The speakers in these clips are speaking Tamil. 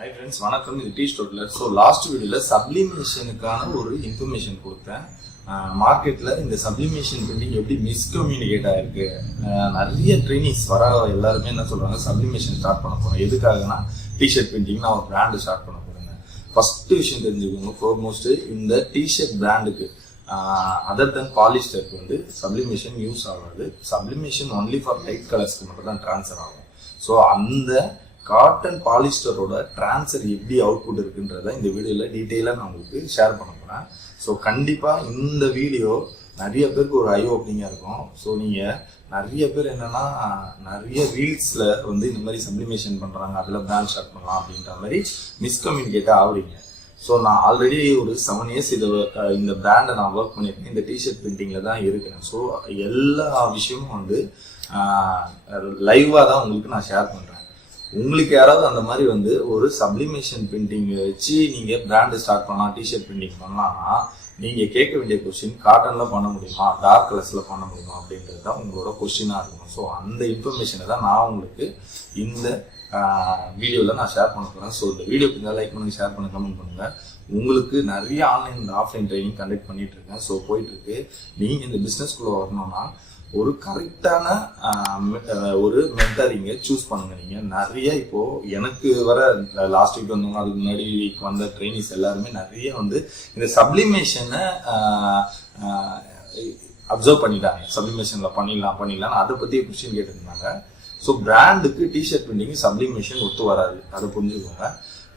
Hi friends, வணக்கம். இது டீ ஸ்டோர்ல. ஸோ லாஸ்ட் வீடியோவில் சப்ளிமேஷனுக்கான ஒரு இன்ஃபர்மேஷன் கொடுத்தேன். மார்க்கெட்டில் இந்த சப்ளிமேஷன் பிரிண்டிங் எப்படி மிஸ்கம்யூனிகேட் ஆகிருக்கு. நிறைய ட்ரைனிங்ஸ் வர எல்லாருமே என்ன சொல்கிறாங்க, சப்ளிமேஷன் ஸ்டார்ட் பண்ண போகிறோம். எதுக்காகனா டிஷர்ட் பிரிண்டிங் நான் ஒரு பிராண்டு ஸ்டார்ட் பண்ண போகிறேங்க. ஃபஸ்ட்டு விஷயம் தெரிஞ்சுக்கோங்க, ஃபோர்மோஸ்ட்டு இந்த டிஷர்ட் பிராண்டுக்கு அதர் தென் பாலிஸ்டருக்கு வந்து சப்ளிமேஷன் யூஸ் ஆகாது. சப்ளிமேஷன் ஒன்லி ஃபார் லைட் கலர்ஸ்க்கு மட்டும் தான் ட்ரான்ஸ்ஃபர் ஆகும். ஸோ அந்த காட்டன் பாலிஸ்டரோட ட்ரான்ஸ்ஃபர் எப்படி அவுட்புட் இருக்குன்றத இந்த வீடியோவில் டீட்டெயிலாக நான் உங்களுக்கு ஷேர் பண்ண போகிறேன். ஸோ கண்டிப்பாக இந்த வீடியோ நிறைய பேருக்கு ஒரு ஐ ஓப்பனிங்காக இருக்கும். ஸோ நீங்கள் நிறைய பேர் என்னென்னா நிறைய ரீல்ஸில் வந்து இந்த மாதிரி சப்ளிமேஷன் பண்ணுறாங்க, அதில் பிராண்ட் ஸ்டார்ட் பண்ணலாம் அப்படின்ற மாதிரி மிஸ்கம்யூனிகேட்டாக ஆகுறீங்க. ஸோ நான் ஆல்ரெடி ஒரு 7 இயர்ஸ் இந்த பிராண்டை நான் ஒர்க் பண்ணியிருக்கேன். இந்த டிஷர்ட் பிரிண்டிங்கில் தான் இருக்கிறேன். ஸோ எல்லா விஷயமும் வந்து லைவாக தான் உங்களுக்கு நான் ஷேர் பண்ணுறேன். உங்களுக்கு யாராவது அந்த மாதிரி வந்து ஒரு சப்ளிமேஷன் பிரிண்டிங் வச்சு நீங்கள் பிராண்டு ஸ்டார்ட் பண்ணலாம், டிஷர்ட் பிரிண்டிங் பண்ணலாம்னா நீங்கள் கேட்க வேண்டிய கொஸ்டின், காட்டனில் பண்ண முடியுமா, டார்க் கலர்ஸில் பண்ண முடியுமா அப்படின்றது தான் உங்களோட கொஸ்டினாக இருக்கும். ஸோ அந்த இன்ஃபர்மேஷனை தான் நான் உங்களுக்கு இந்த வீடியோவில் நான் ஷேர் பண்ண போகிறேன். ஸோ இந்த வீடியோ கொஞ்சம் லைக் பண்ணுங்கள், ஷேர் பண்ணுங்கள், கமெண்ட் பண்ணுங்கள். உங்களுக்கு நிறைய online and offline training conduct பண்ணிட்டு இருக்கேன். ஸோ போயிட்டுருக்கு. நீங்கள் இந்த பிஸ்னஸ்குள்ளே வரணும்னா ஒரு கரெக்டான ஒரு மென்டரிங்கை சூஸ் பண்ணுங்க. நீங்கள் நிறைய இப்போது எனக்கு வர லாஸ்ட் வீக் வந்தவங்க, அதுக்கு முன்னாடி வீக் வந்த ட்ரைனிங்ஸ் எல்லாருமே நிறைய வந்து இந்த சப்ளிமேஷனை அப்சர்வ் பண்ணிட்டாங்க. சப்ளிமேஷனில் பண்ணிடலாம் அதை பற்றி கொஸ்டின் கேட்டிருந்தாங்க. ஸோ பிராண்டுக்கு டிஷர்ட் பிரிண்டிங் சப்ளிமேஷன் ஒத்து வராது, அதை புரிஞ்சுக்கோங்க.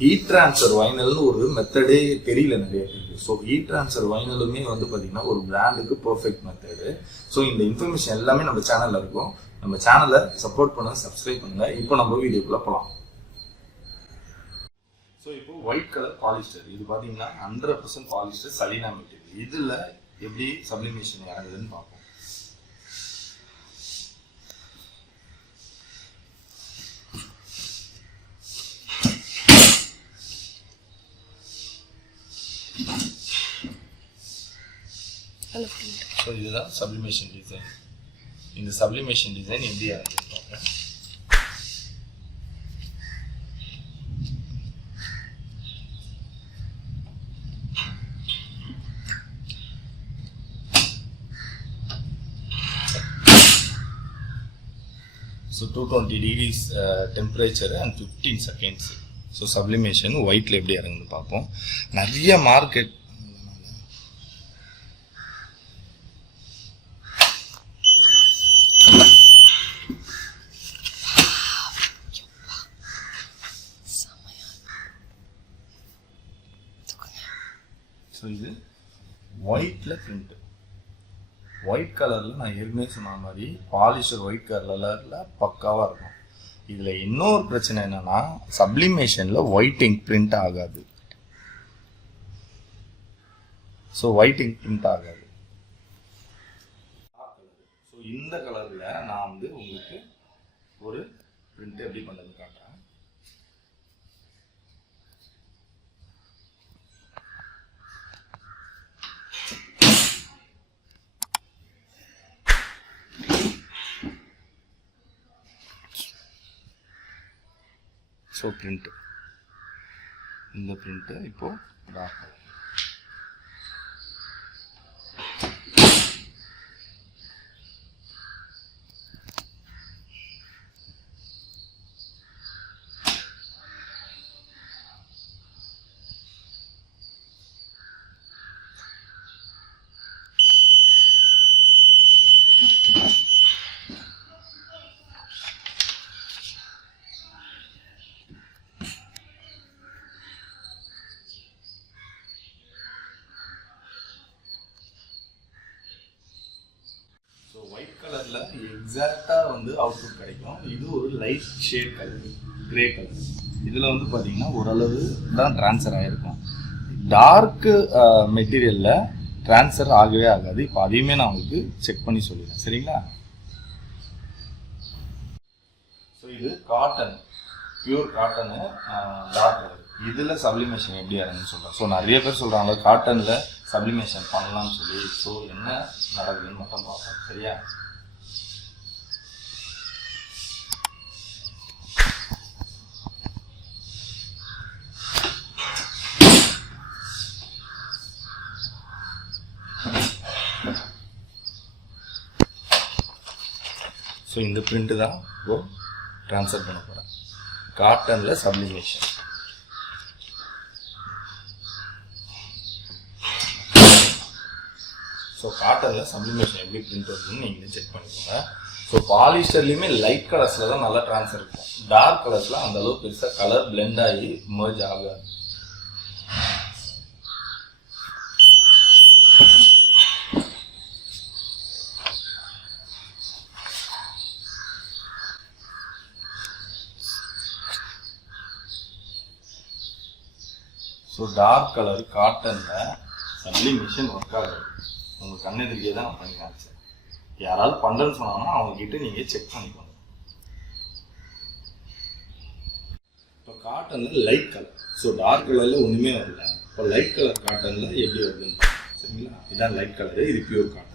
ஹீட் ட்ரான்ஸ்ஃபர் வைனல்னு ஒரு மெத்தடே தெரியல நிறைய பேருக்கு. ஸோ ஹீட் ட்ரான்ஸ்ஃபர் வைனலுமே வந்து பார்த்தீங்கன்னா ஒரு பிராண்டுக்கு பர்ஃபெக்ட் மெத்தடு. ஸோ இந்த இன்ஃபர்மேஷன் எல்லாமே நம்ம சேனலில் இருக்கும். நம்ம சேனலை சப்போர்ட் பண்ணுங்க, சப்ஸ்கிரைப் பண்ணுங்க. இப்போ நம்ம வீடியோக்குள்ளே போகலாம். ஸோ இப்போ ஒயிட் கலர் பாலிஸ்டர், இது பார்த்தீங்கன்னா 100% பாலிஸ்டர் சலீனா மெட்டீரியல். இதில் எப்படி சப்ளிமேஷன் இறங்குதுன்னு பார்ப்போம். ஸோ இதுதான் சப்ளிமேஷன் டிசைன். இந்த சப்ளிமேஷன் டிசைன் எப்படி ஆகிருப்பாங்க. So 220 degrees temperature and 15 seconds. So sublimation ஒயிட்டில் எப்படி இறங்குன்னு பார்ப்போம். நிறைய மார்க்கெட் ஸோ இது ஒயிட்டில் பிரிண்ட். ஒயிட் கலரில் நான் ஏற்கனவே சொன்ன மாதிரி பாலிஸ்டர் ஒயிட் கலரில் பக்காவாக இருக்கும். இதில் இன்னொரு பிரச்சனை என்னன்னா, சப்ளிமேஷனில் ஒயிட் இங்க் பிரிண்ட் ஆகாது. ஸோ ஒயிட் இங்க் பிரிண்ட் ஆகாது. ஸோ இந்த கலரில் நான் வந்து உங்களுக்கு ஒரு பிரிண்ட் எப்படி பண்ணுறது காட்டுறேன். ஸோ பிரிண்ட்டு, இந்த பிரிண்ட்டு இப்போது டார்க். ஒயிட் கலரில் எக்ஸாக்டாக வந்து அவுட்புட் கிடைக்கும். இது ஒரு light shade colour, grey colour. இதில் வந்து பார்த்தீங்கன்னா ஓரளவு தான் ட்ரான்ஸ்ஃபர் ஆகிருக்கும். டார்க்கு மெட்டீரியலில் ட்ரான்ஸ்ஃபர் ஆகவே ஆகாது. இப்போ அதையுமே நான் உங்களுக்கு செக் பண்ணி சொல்லிடுறேன், சரிங்களா. ஸோ இது cotton, pure cotton, dark colour. இதில் சப்ளிமேஷன் எப்படி ஆகுதுன்னு சொல்கிறேன். ஸோ நிறைய பேர் சொல்கிறாங்க காட்டனில் சப்ளிமேஷன் பண்ணலாம்னு சொல்லி. ஸோ என்ன நடக்குதுன்னு மட்டும் பார்ப்போம், சரியா. ஸோ இந்த பிரிண்ட்டு தான் இப்போ ட்ரான்ஸ்ஃபர் பண்ண போகிறேன். காட்டனில் சப்ளிமேஷன். ஸோ காட்டனில் சப்ளிமேஷன் எப்படி பிரிண்ட் வருதுன்னு நீங்களே செக் பண்ணிக்கோங்க. ஸோ பாலிஸ்டர்லேயுமே லைட் கலர்ஸில் தான் நல்லா ட்ரான்ஸ்ஃபர் இருக்கும். டார்க் கலர்ஸில் அந்த அளவுக்கு பெருசாக கலர் பிளெண்ட் ஆகி மர்ஜ் ஆகாது. ஸோ டார்க் கலர் காட்டனில் சப்ளிமேஷன் ஒர்க் ஆகாது. உங்கள் கண்ணெதிரிக்கே தான் நான் பண்ணி காமிச்சேன். யாராவது பண்ணுறேன்னு சொன்னாங்கன்னா அவங்ககிட்ட நீங்கள் செக் பண்ணிக்கோங்க. இப்போ காட்டனில் லைட் கலர். ஸோ டார்க் கலரில் ஒன்றுமே வரல. இப்போ லைட் கலர் காட்டனில் எப்படி வருதுன்னு சரிங்களா? இதுதான் லைட் கலரு, இது பியூர் காட்டன்.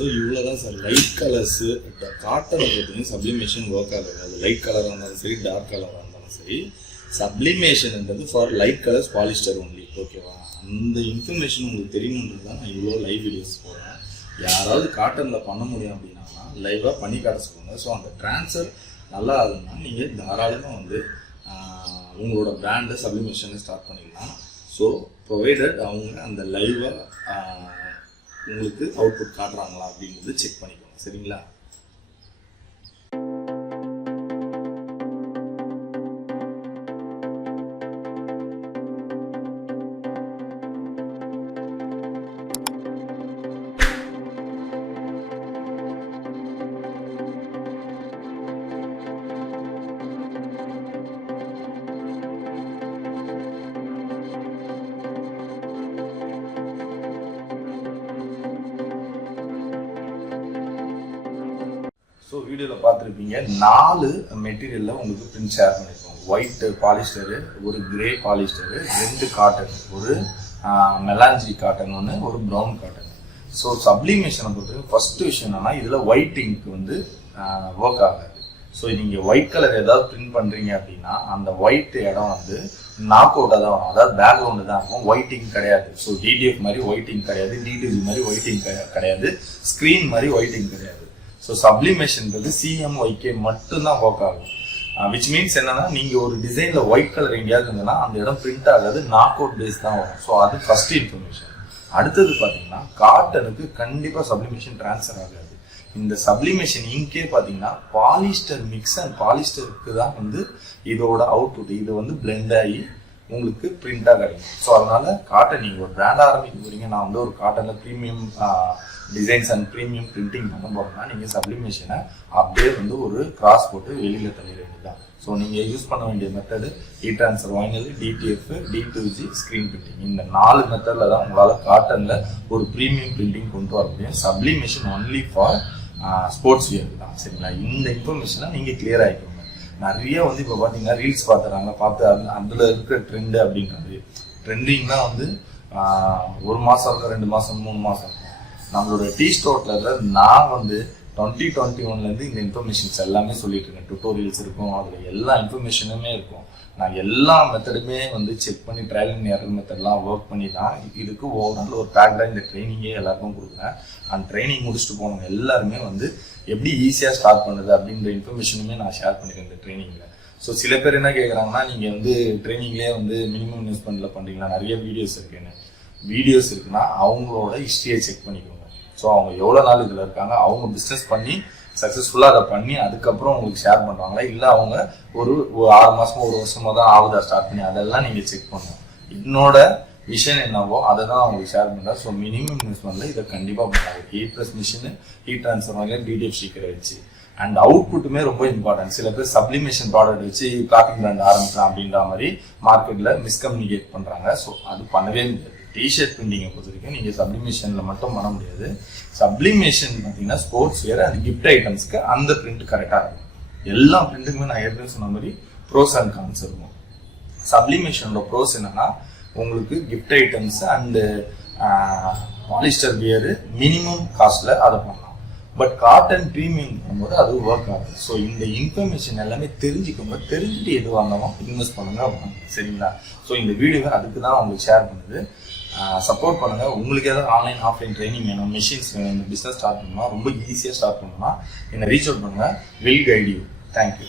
ஸோ இவ்வளோ தான் சார் லைட் கலர்ஸு. காட்டனை பார்த்தீங்கன்னா சப்ளிமேஷன் ஒர்க் ஆகாது. அது லைட் கலராக இருந்தாலும் சரி, டார்க் கலராக இருந்தாலும் சரி, சப்ளிமேஷன்ன்றது for light colours polyester only. ஓகேவா? அந்த இன்ஃபர்மேஷன் உங்களுக்கு தெரியணுன்றது தான் நான் இவ்வளோ லைவ் வீடியோஸ் போடுறேன். யாராவது காட்டனில் பண்ண முடியும் அப்படின்னா லைவாக பண்ணி காட்ட சொல்லுங்க. ஸோ அந்த ட்ரான்ஸ்ஃபர் நல்லா ஆகுதுன்னா நீங்கள் தாராளமாக வந்து உங்களோட பிராண்டை சப்ளிமேஷனை ஸ்டார்ட் பண்ணிக்கலாம். ஸோ ப்ரொவைடட் அவங்க அந்த லைவாக உங்களுக்கு அவுட்புட் காட்டுறாங்களா அப்படிங்கிறது செக் பண்ணிக்கோங்க. சரிங்களா? ஸோ வீடியோவில் பார்த்துருப்பீங்க 4 மெட்டீரியலில் உங்களுக்கு பிரிண்ட் ஷேர் பண்ணியிருக்கோம். ஒயிட் பாலிஸ்டரு, ஒரு கிரே பாலிஸ்டரு, 2 காட்டன், ஒரு மெலாஞ்சி காட்டன் ஒன்று, ஒரு ப்ரௌன் காட்டன். ஸோ சப்ளிமேஷனை பொறுத்தவரைக்கும் ஃபஸ்ட்டு விஷயம் என்னன்னா இதில் ஒயிட் இங்க் வந்து ஒர்க் ஆகாது. ஸோ நீங்கள் ஒயிட் கலர் ஏதாவது பிரிண்ட் பண்ணுறீங்க அப்படின்னா அந்த ஒயிட் இடம் வந்து நாக் அவுட்டாக தான் வரும். அதாவது பேக்ரவுண்டு தான் இருக்கும், ஒயிட் இங்க் கிடையாது. ஸோ டிடிஎஃப் மாதிரி ஒயிட் இங்க் கிடையாது, டிடிஜி மாதிரி ஒயிட் இங்க் கிடையாது, ஸ்க்ரீன் மாதிரி ஒயிட் இங்க் கிடையாது. ஸோ சப்ளிமேஷன்றது சிஎம்ஒய்கே மட்டும்தான் ஒர்க் ஆகும். விச் மீன்ஸ் என்னன்னா நீங்கள் ஒரு டிசைனில் ஒயிட் கலர் எங்கேயாவது இருந்ததுன்னா அந்த இடம் பிரிண்ட் ஆகாது, நாக் அவுட் பேஸ் தான் வரும். ஸோ அது ஃபர்ஸ்ட் இன்ஃபர்மேஷன். அடுத்தது பார்த்தீங்கன்னா காட்டனுக்கு கண்டிப்பாக சப்ளிமேஷன் ட்ரான்ஸ்ஃபர் ஆகாது. இந்த சப்ளிமேஷன் இங்கே பார்த்தீங்கன்னா பாலிஸ்டர் மிக்ஸ் அண்ட் பாலிஸ்டருக்கு தான் வந்து இதோட அவுட்புட் இது வந்து பிளெண்ட் ஆகி உங்களுக்கு பிரிண்டாக கிடைக்கும். ஸோ அதனால காட்டன் நீங்கள் ஒரு பிராண்ட் ஆரம்பிக்க போறீங்க, நான் வந்து ஒரு காட்டனில் premium designs and premium printing பண்ண போகிறோம்னா நீங்கள் சப்ளிமேஷனை அப்படியே வந்து ஒரு கிராஸ் போட்டு வெளியில் தள்ளிட வேண்டியதான். ஸோ நீங்கள் யூஸ் பண்ண வேண்டிய மெத்தடு ட்ரான்ஸ்ஃபர் வாங்கினது, டிடிஎஃப், D2G, ஸ்க்ரீன் பிரிண்டிங். இந்த 4 மெத்தடில் தான் உங்களால் காட்டனில் ஒரு ப்ரீமியம் பிரிண்டிங் கொண்டு வர முடியும். சப்ளிமேஷன் ஒன்லி ஃபார் ஸ்போர்ட்ஸ் வியருக்கு தான். சரிங்களா? இந்த இன்ஃபர்மேஷனை நீங்கள் கிளியர் ஆகிக்கோங்க. நிறைய வந்து இப்போ பார்த்தீங்கன்னா ரீல்ஸ் பார்த்துறாங்க, பார்த்து அதில் இருக்கிற ட்ரெண்டு அப்படின்றது ட்ரெண்டிங்லாம் வந்து 1 மாதம் இருக்கும், 2 மாதம், 3 மாதம் இருக்கும். நம்மளோட டீ ஸ்டோரில் நான் வந்து 2021 இந்த இன்ஃபர்மேஷன்ஸ் எல்லாமே சொல்லிட்டு இருக்கேன். டுட்டோரியல்ஸ் இருக்கும், அதில் எல்லா இன்ஃபர்மேஷனுமே இருக்கும். நான் எல்லா மெத்தடுமே வந்து செக் பண்ணி ட்ரையல் அண்ட் எரர் மெத்தட்லாம் ஒர்க் பண்ணி தான் இதுக்கு ஓவரால் ஒரு பேக்டாக இந்த ட்ரைனிங்கே எல்லாருக்கும் கொடுக்குறேன். அந்த ட்ரைனிங் முடிச்சுட்டு போனவங்க எல்லாருமே வந்து எப்படி ஈஸியாக ஸ்டார்ட் பண்ணுறது அப்படின்ற இன்ஃபர்மேஷனுமே நான் ஷேர் பண்ணிக்கிறேன் இந்த ட்ரைனிங்கில். ஸோ சில பேர் என்ன கேட்குறாங்கன்னா, நீங்கள் வந்து ட்ரைனிங்லேயே வந்து மினிமம் இன்வெஸ்ட்மெண்ட்டில் பண்ணுறீங்களா, நிறைய வீடியோஸ் இருக்குன்னு. வீடியோஸ் இருக்குன்னா அவங்களோட ஹிஸ்ட்ரியை செக் பண்ணிக்கோங்க. ஸோ அவங்க எவ்வளோ நாள் இதில் இருக்காங்க, அவங்க பிஸ்னஸ் பண்ணி சக்ஸஸ்ஃபுல்லாக அதை பண்ணி அதுக்கப்புறம் உங்களுக்கு ஷேர் பண்ணுவாங்களா, இல்லை அவங்க ஒரு 6 மாதமோ 1 வருஷமோ தான் ஆகுதா ஸ்டார்ட் பண்ணி, அதெல்லாம் நீங்கள் செக் பண்ணணும். என்னோட விஷன் என்னவோ அதை தான் அவங்களுக்கு ஷேர் பண்ணுறேன். ஸோ மினிமம் இன்வெஸ்ட்மெண்ட்டில் இதை கண்டிப்பாக பண்ணாங்க. 8+ மிஷின் ஹீட் ட்ரான்ஸ்ஃபர் வாங்க டிடிஎஃப் ஸ்டிக்கரை வச்சு. அண்ட் அவுட்புட்டுமே ரொம்ப இம்பார்ட்டன்ட். சில பேர் சப்ளிமேஷன் ப்ராடக்ட் வச்சு கிளாத்திங் பிராண்ட் ஆரம்பிக்கலாம் அப்படின்ற மாதிரி மார்க்கெட்டில் மிஸ்கம்யூனிகேட் பண்ணுறாங்க. ஸோ அது பண்ணவே முடியாது. டிஷர்ட் பிரிண்டிங்கை பொறுத்த வரைக்கும் நீங்கள் சப்ளிமேஷனில் மட்டும் பண்ண முடியாது. சப்ளிமேஷன் பார்த்தீங்கன்னா ஸ்போர்ட்ஸ் வேர் அது கிஃப்ட் ஐட்டம்ஸ்க்கு அந்த பிரிண்ட் கரெக்டாக இருக்கும். எல்லா பிரிண்ட்டுக்குமே நான் ஏற்கனவே சொன்ன மாதிரி ப்ரோஸ் அண்ட் கான்ஸ் இருக்கும். சப்ளிமேஷனோட ப்ரோஸ் என்னன்னா உங்களுக்கு gift items and polyester wear minimum காஸ்ட்ல அதை பண்ணலாம். பட் காட்டன் ப்ரீமியம் போது அது ஒர்க் ஆகுது. ஸோ இந்த இன்ஃபர்மேஷன் எல்லாமே தெரிஞ்சுட்டு எது வாங்காமல் இன்வெஸ்ட் பண்ணுங்க சரிங்களா? ஸோ இந்த வீடியோவை அதுக்கு தான் உங்களுக்கு ஷேர் பண்ணுது. சப்போர்ட் பண்ணுங்க. உங்களுக்கு ஏதாவது ஆன்லைன் ஆஃப்லைன் ட்ரைனிங் வேணும், மெஷின்ஸ் வேணும், இந்த பிஸ்னஸ் ஸ்டார்ட் பண்ணணும்னா ரொம்ப ஈஸியாக ஸ்டார்ட் பண்ணணும்னா என்னை ரீச் அவுட் பண்ணுங்க. Will guide you. தேங்க்யூ.